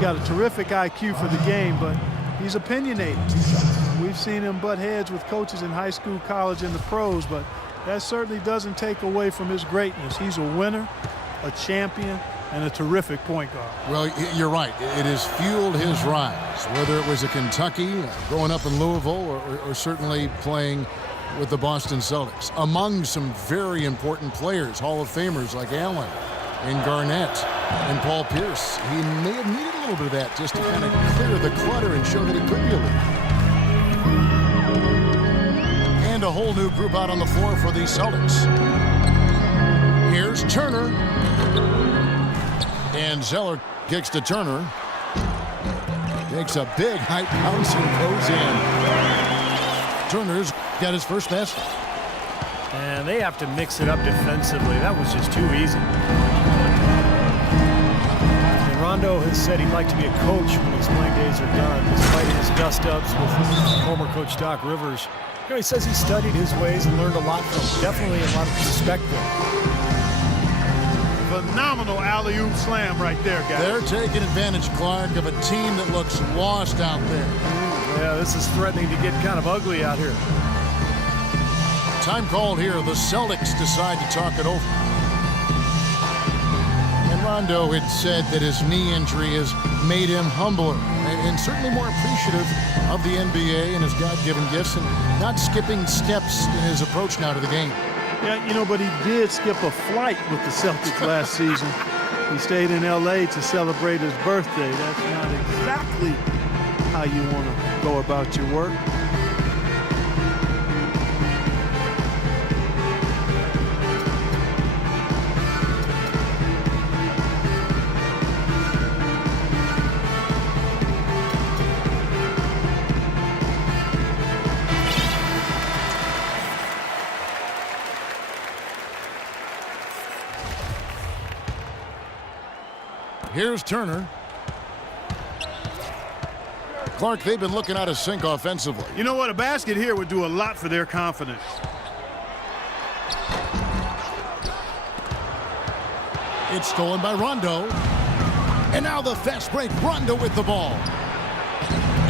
got a terrific IQ for the game, but he's opinionated. We've seen him butt heads with coaches in high school, college, and the pros, but that certainly doesn't take away from his greatness. He's a winner, a champion, and a terrific point guard. Well, you're right. It has fueled his rise, whether it was at Kentucky, growing up in Louisville, or certainly playing with the Boston Celtics. Among some very important players, Hall of Famers like Allen and Garnett and Paul Pierce. He may have needed a little bit of that just to kind of clear the clutter and show that he could be a leader. And a whole new group out on the floor for the Celtics. Here's Turner. And Zeller kicks to Turner. Takes a big high bounce and goes in. Turner's got his first basket. And they have to mix it up defensively. That was just too easy. And Rondo has said he'd like to be a coach when his playing days are done, despite his dust-ups with former coach Doc Rivers. You know, he says he studied his ways and learned a lot from him. Definitely a lot of perspective. Phenomenal alley-oop slam right there, guys. They're taking advantage, Clark, of a team that looks lost out there. Yeah, this is threatening to get kind of ugly out here. Time called here. The Celtics decide to talk it over. And Rondo had said that his knee injury has made him humbler and certainly more appreciative of the NBA and his God-given gifts and not skipping steps in his approach now to the game. Yeah, you know, but he did skip a flight with the Celtics last season. He stayed in L.A. to celebrate his birthday. That's not exactly how you want to go about your work. Here's Turner. Clark, they've been looking out of sync offensively. You know what? A basket here would do a lot for their confidence. It's stolen by Rondo. And now the fast break. Rondo with the ball.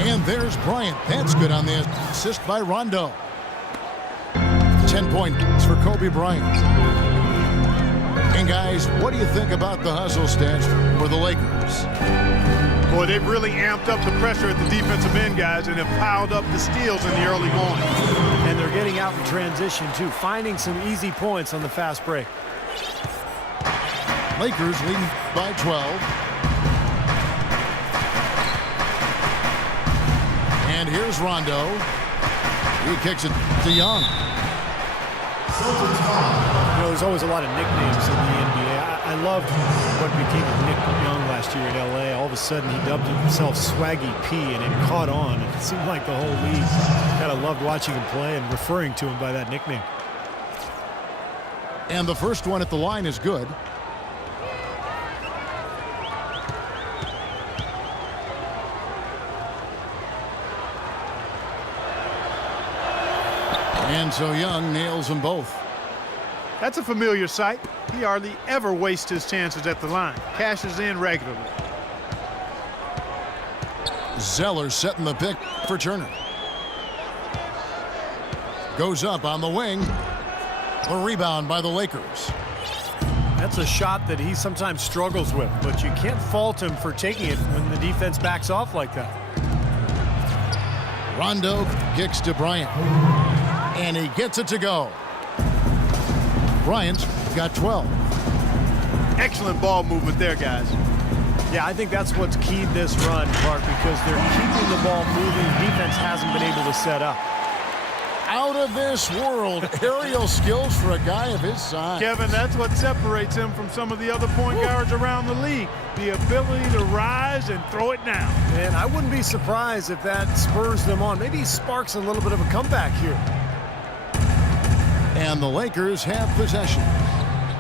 And there's Bryant. That's good on the assist by Rondo. 10 points for Kobe Bryant. And guys, what do you think about the hustle stats for the Lakers? Boy, they've really amped up the pressure at the defensive end, guys, and have piled up the steals in the early going. And they're getting out in transition, too, finding some easy points on the fast break. Lakers leading by 12. And here's Rondo. He kicks it to Young. You know, there's always a lot of nicknames in the NBA. I loved what became of Nick Young last year in L.A. All of a sudden, he dubbed himself Swaggy P, and it caught on. It seemed like the whole league kind of loved watching him play and referring to him by that nickname. And the first one at the line is good. And so Young nails them both. That's a familiar sight. He hardly ever wastes his chances at the line. Cashes in regularly. Zeller setting the pick for Turner. Goes up on the wing. A rebound by the Lakers. That's a shot that he sometimes struggles with, but you can't fault him for taking it when the defense backs off like that. Rondo kicks to Bryant. And he gets it to go. Bryant's got 12. Excellent ball movement there, guys. Yeah, I think that's what's keyed this run, Clark, because they're keeping the ball moving. Defense hasn't been able to set up. Out of this world, aerial skills for a guy of his size. Kevin, that's what separates him from some of the other point guards around the league. The ability to rise and throw it down. And I wouldn't be surprised if that spurs them on. Maybe sparks a little bit of a comeback here. And the Lakers have possession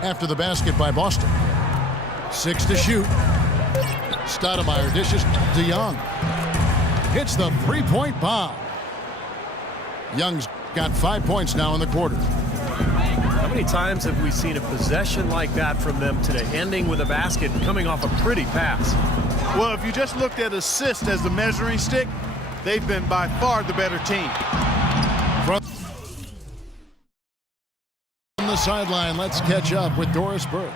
after the basket by Boston. 6 to shoot. Stoudemire dishes to Young. Hits the three-point bomb. Young's got 5 points now in the quarter. How many times have we seen a possession like that from them today, ending with a basket coming off a pretty pass? Well, if you just looked at assists as the measuring stick, they've been by far the better team. From the sideline, let's catch up with Doris Burke.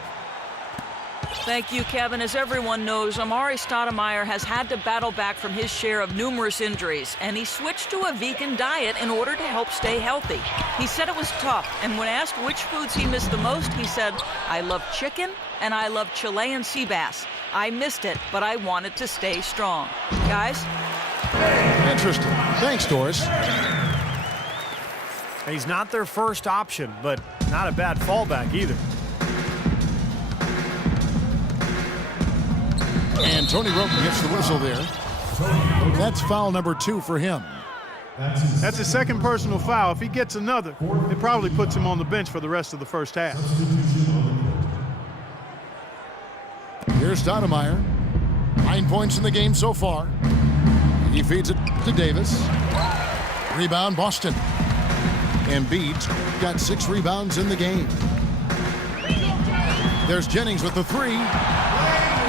Thank you, Kevin. As everyone knows, Amari Stoudemire has had to battle back from his share of numerous injuries, and he switched to a vegan diet in order to help stay healthy. He said it was tough, and when asked which foods he missed the most, he said, "I love chicken and I love Chilean sea bass. I missed it, but I wanted to stay strong." Guys? Interesting. Thanks, Doris. He's not their first option, but not a bad fallback either. And Tony Roten gets the whistle there. That's foul number 2 for him. That's his second personal foul. If he gets another, it probably puts him on the bench for the rest of the first half. Here's Stoudemire. 9 points in the game so far. He feeds it to Davis. Rebound, Boston. Embiid's got 6 rebounds in the game. There's Jennings with the 3.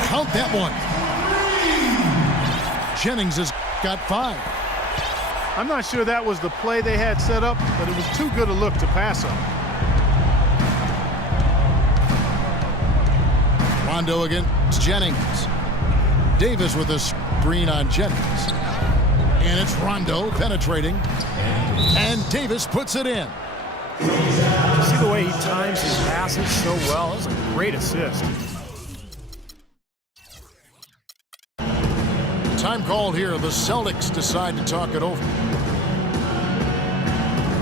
Count that one. Jennings has got 5. I'm not sure that was the play they had set up, but it was too good a look to pass on. Rondo against Jennings. Davis with a screen on Jennings. And it's Rondo penetrating. And Davis puts it in. See the way he times his passes so well? That was a great assist. Time called here. The Celtics decide to talk it over.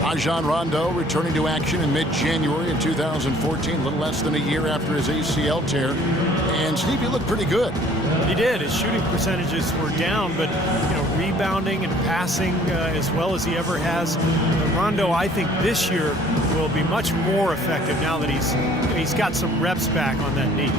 Rajon Rondo returning to action in mid-January of 2014, a little less than a year after his ACL tear. And Steve, he looked pretty good. He did. His shooting percentages were down, but rebounding and passing as well as he ever has. Rondo, I think this year will be much more effective now that he's got some reps back on that knee.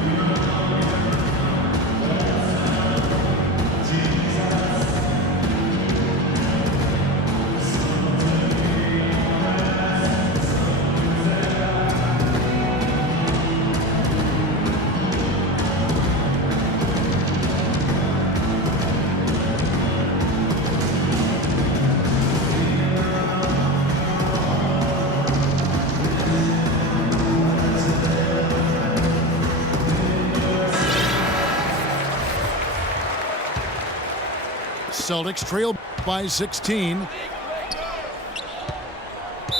Celtics trail by 16.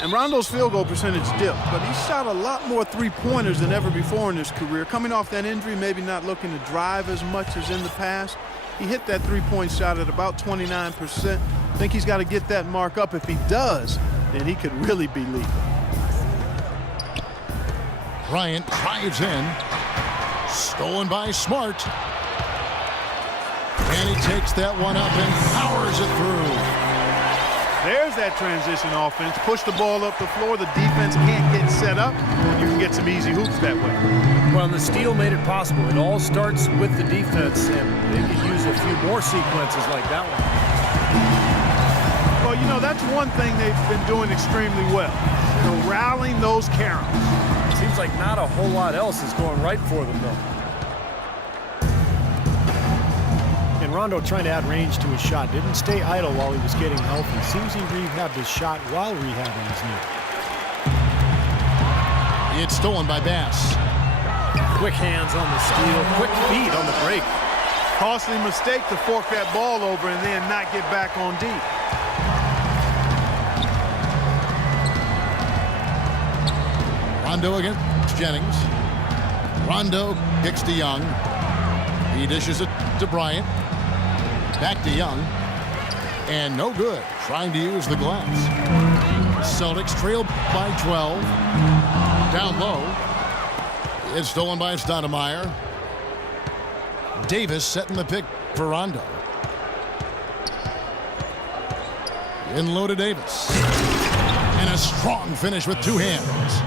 And Rondo's field goal percentage dipped, but he shot a lot more three-pointers than ever before in his career. Coming off that injury, maybe not looking to drive as much as in the past. He hit that three-point shot at about 29%. I think he's got to get that mark up. If he does, then he could really be lethal. Bryant drives in. Stolen by Smart. And he takes that one up and powers it through. There's that transition offense. Push the ball up the floor. The defense can't get set up. You can get some easy hoops that way. Well, the steal made it possible. It all starts with the defense, and they could use a few more sequences like that one. Well, that's one thing they've been doing extremely well. They're rallying those Karens. Seems like not a whole lot else is going right for them, though. And Rondo trying to add range to his shot. Didn't stay idle while he was getting healthy. Seems he rehabbed his shot while rehabbing his knee. It's stolen by Bass. Quick hands on the steal. Quick feet on the break. Costly mistake to fork that ball over and then not get back on deep. Rondo against Jennings. Rondo kicks to Young. He dishes it to Bryant. Back to Young. And no good. Trying to use the glass. Celtics trail by 12. Down low. It's stolen by Stoudemire. Davis setting the pick for Rondo. In low to Davis. And a strong finish with 2 hands.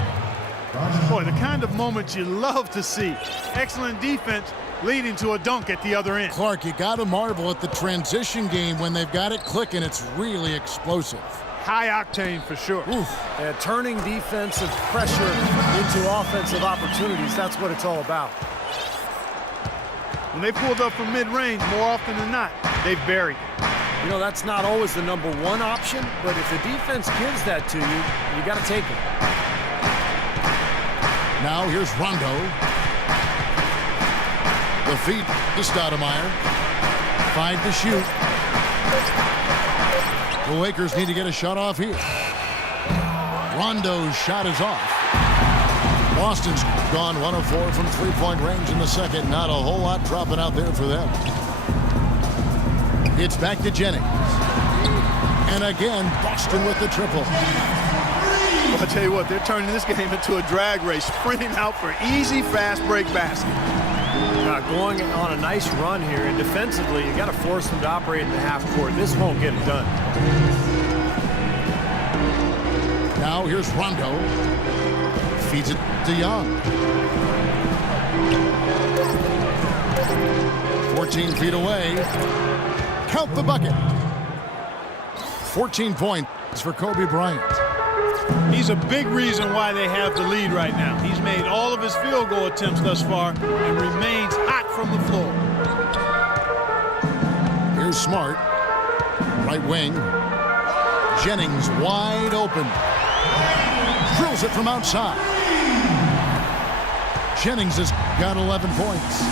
Boy, the kind of moment you love to see. Excellent defense leading to a dunk at the other end. Clark, you got to marvel at the transition game when they've got it clicking. It's really explosive. High octane for sure. And turning defensive pressure into offensive opportunities, that's what it's all about. When they pulled up from mid-range, more often than not, they've buried it. You know, that's not always the number one option, but if the defense gives that to you, you got to take it. Now here's Rondo. The feed to Stoudemire. 5 to shoot. The Lakers need to get a shot off here. Rondo's shot is off. Boston's gone 1 of 4 from three-point range in the second. Not a whole lot dropping out there for them. It's back to Jennings. And again, Boston with the triple. Well, I tell you what, they're turning this game into a drag race, sprinting out for easy, fast break basket. Going on a nice run here, and defensively, you got to force them to operate in the half court. This won't get it done. Now here's Rondo. Feeds it to Young. 14 feet away. Count the bucket. 14 points for Kobe Bryant. He's a big reason why they have the lead right now. He's made all of his field goal attempts thus far and remains hot from the floor. Here's Smart. Right wing. Jennings wide open. Drills it from outside. Jennings has got 11 points.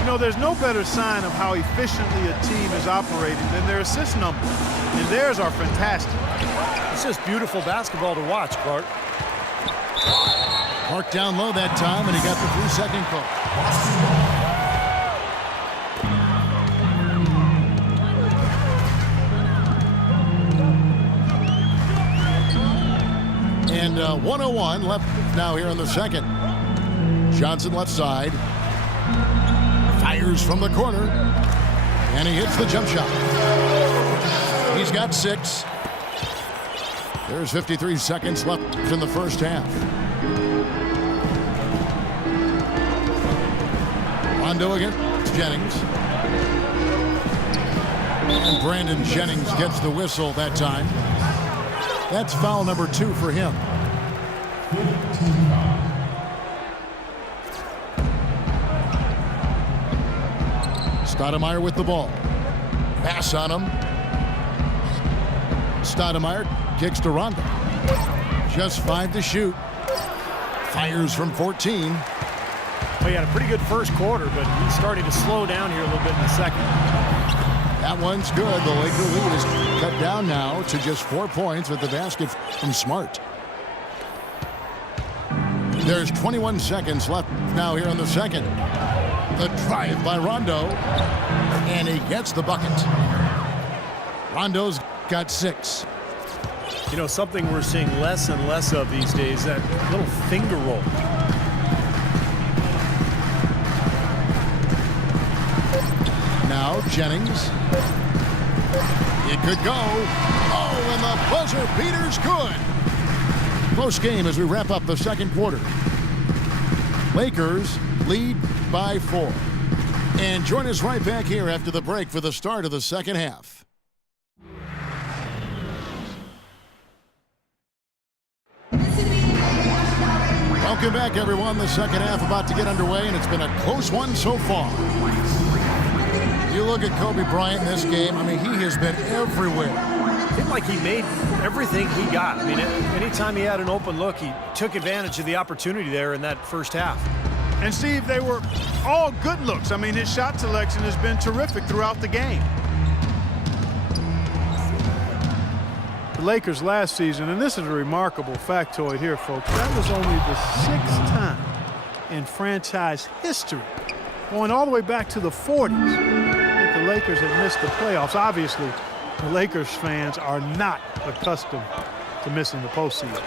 You know, there's no better sign of how efficiently a team is operating than their assist numbers. And theirs are fantastic. It's just beautiful basketball to watch, Clark. Clark down low that time, and he got the 3-second call. And 101 left now here in the second. Johnson left side. Fires from the corner. And he hits the jump shot. He's got 6. There's 53 seconds left in the first half. Rondo against Jennings. And Brandon Jennings gets the whistle that time. That's foul number 2 for him. Stoudemire with the ball. Pass on him. Stoudemire kicks to Rondo. Just 5 to shoot. Fires from 14. Well, he had a pretty good first quarter, but he's starting to slow down here a little bit in the second. That one's good. The Laker lead is cut down now to just 4 points with the basket from Smart. There's 21 seconds left now here in the second. The drive by Rondo, and he gets the bucket. Rondo's got 6. You know, something we're seeing less and less of these days, that little finger roll. Now Jennings. It could go. Oh, and the buzzer beater's good. Close game as we wrap up the second quarter. Lakers lead by 4. And join us right back here after the break for the start of the second half. Welcome back, everyone. The second half about to get underway, and it's been a close one so far. You look at Kobe Bryant in this game, I mean, he has been everywhere. It seemed like he made everything he got. I mean, anytime he had an open look, he took advantage of the opportunity there in that first half. And Steve, they were all good looks. I mean, his shot selection has been terrific throughout the game. The Lakers last season, and this is a remarkable factoid here, folks, that was only the 6th time in franchise history, going all the way back to the 40s, that the Lakers had missed the playoffs. Obviously, the Lakers fans are not accustomed to missing the postseason.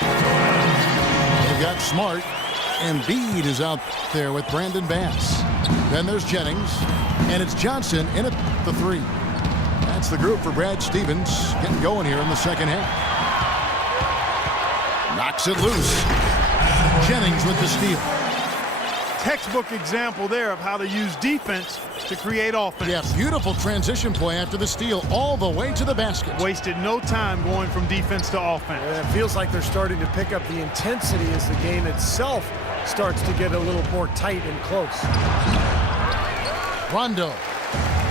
They've got Smart. Embiid is out there with Brandon Bass. Then there's Jennings, and it's Johnson in at the 3. That's the group for Brad Stevens getting going here in the second half. Knocks it loose. Jennings with the steal. Textbook example there of how to use defense to create offense. Yeah, beautiful transition play after the steal all the way to the basket. Wasted no time going from defense to offense. And it feels like they're starting to pick up the intensity as the game itself starts to get a little more tight and close. Rondo.